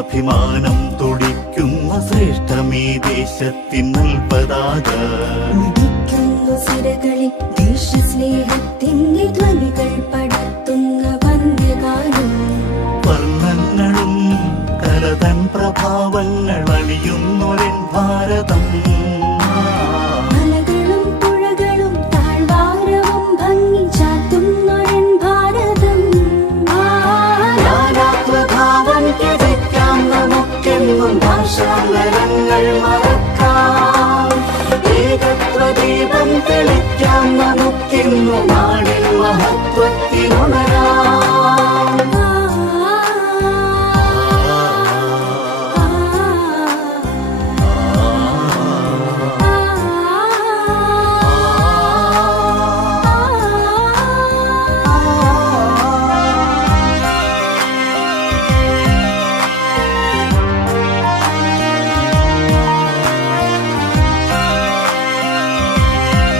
അഭിമാനം തുടിക്കുന്ന ശ്രേഷ്ഠമീ ദേശത്തിൻ നൽപതാക സിരകളിൽ ദേശസ്നേഹത്തിന്റെ ധ്വനികൾ പടർത്തുന്ന വന്യഗാനം വർണ്ണങ്ങളും കലതൻ പ്രഭാവങ്ങൾ അണിയുന്നൊരൻ ഭാരതം മലകളും പുഴകളും താഴ്വാരവും ഭംഗി ചാത്തുന്നൊരൻ ഭാരതം നാനാത്വഭാവം ത്യജിക്കാം നമുക്കെന്നും ഭാഷാന്തരങ്ങൾ മറക്കാം ഏകത്വദീപം തെളിക്കാം നമുക്കിന്നു നാടിൻ മഹത്വത്തിനുണരാം